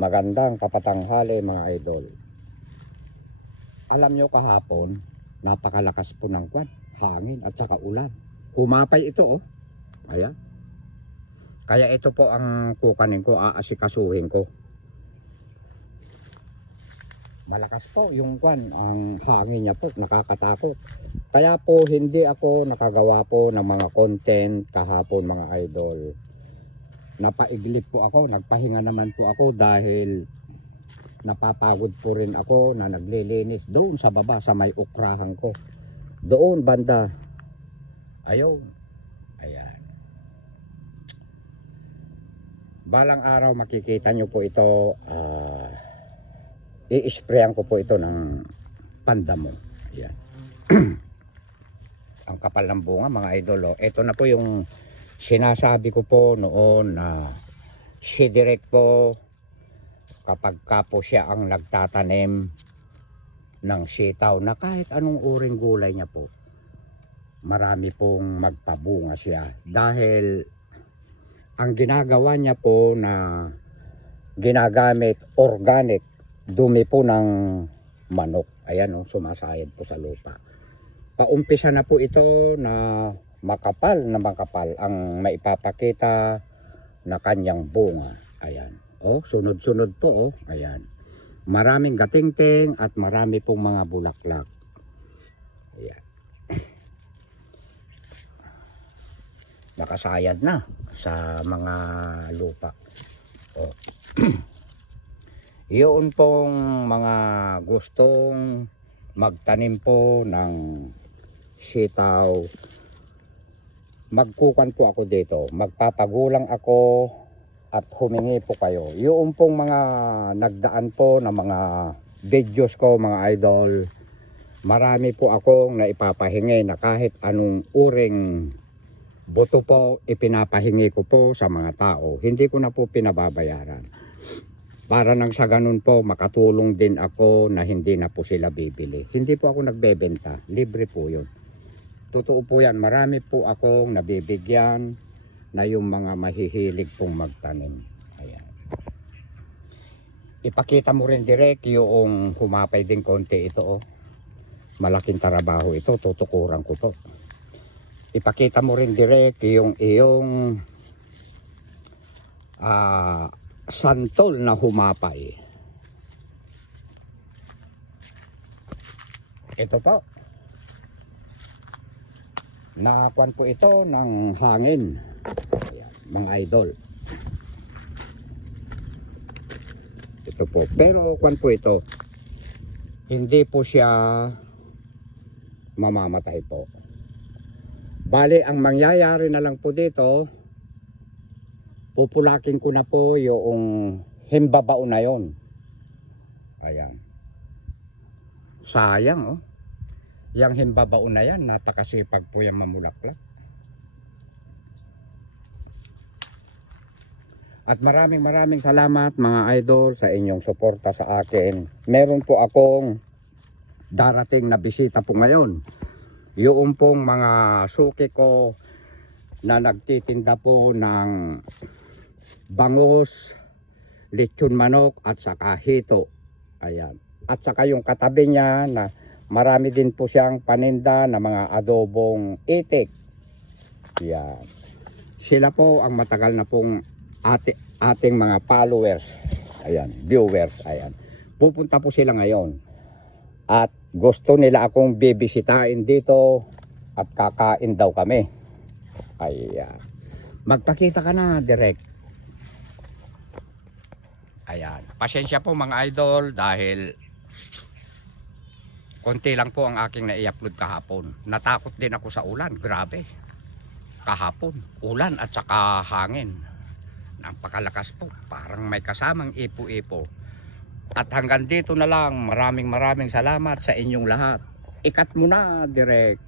Magandang kapatanghali mga idol. Alam nyo kahapon, napakalakas po ng hangin at saka ulan. Humapay ito oh. Ayan. Kaya ito po ang kukanin ko, aasikasuhin ko. Malakas po yung ang hangin niya po, nakakatakot. Kaya po hindi ako nakagawa po ng mga content kahapon mga idol. Napaiglip po ako, nagpahinga naman po ako dahil napapagod po rin ako na naglilinis doon sa baba sa may ukrahan ko. Doon banda. Ayun. Ayan. Balang araw makikita nyo po ito, i-sprayan ko po ito ng pandamo. Ayan. Ang kapal ng bunga mga idol. Ito na po yung sinasabi ko po noon na si Direk po kapag ka po siya ang nagtatanim ng sitaw na kahit anong uring gulay niya po, marami pong magpabunga siya dahil ang ginagawa niya po na ginagamit organic, dumi po ng manok. Ayan o, sumasayad po sa lupa. Paumpisa na po ito na makapal ang maipapakita na kanyang bunga. Ayan. Oh, sunod-sunod po oh. Ayan. Maraming gatingting at marami pong mga bulaklak. Ayan. Nakasayad na sa mga lupa. Oh. Iyon pong mga gustong magtanim po ng sitaw. Magkukan po ako dito. Magpapagulang ako at humingi po kayo. Yung pong mga nagdaan po ng mga videos ko mga idol, marami po akong naipapahingi na kahit anong uring buto po ipinapahingi ko po sa mga tao. Hindi ko na po pinababayaran. Para nang sa ganun po makatulong din ako na hindi na po sila bibili. Hindi po ako nagbebenta. Libre po yun. Totoo po yan. Marami po akong nabibigyan na yung mga mahihilig pong magtanim. Ayan. Ipakita mo rin direct yung humapay din konti ito oh. Malaking trabaho ito, tutukuran ko to. Ipakita mo rin direct yung iyong santol na humapay. Ito po. Nakakuan po ito ng hangin. Ayan, mga idol. Ito po. Pero kuan po ito. Hindi po siya mamamatay po. Bali, ang mangyayari na lang po dito, pupulakin ko na po yung himbabao na yon. Ayan. Sayang oh. Yang himbabao na yan, napakasipag po yan mamulaklak. At maraming salamat mga idol sa inyong suporta sa akin. Meron po akong darating na bisita po ngayon. Yung pong mga suki ko na nagtitinda po ng bangus, lechon manok at saka hito. Ayan. At saka yung katabi niya na marami din po siyang paninda na mga adobong itik. Ayan. Sila po ang matagal na pong ating mga followers. Ayan, viewers. Ayan. Pupunta po sila ngayon. At gusto nila akong bibisitahin dito at kakain daw kami. Ayan. Magpakita ka na direct. Ayan. Pasensya po mga idol dahil konti lang po ang aking nai-upload kahapon. Natakot din ako sa ulan. Grabe. Kahapon. Ulan at saka hangin. Napakalakas po. Parang may kasamang ipo-ipo. At hanggang dito na lang. Maraming salamat sa inyong lahat. Ikat mo na direct.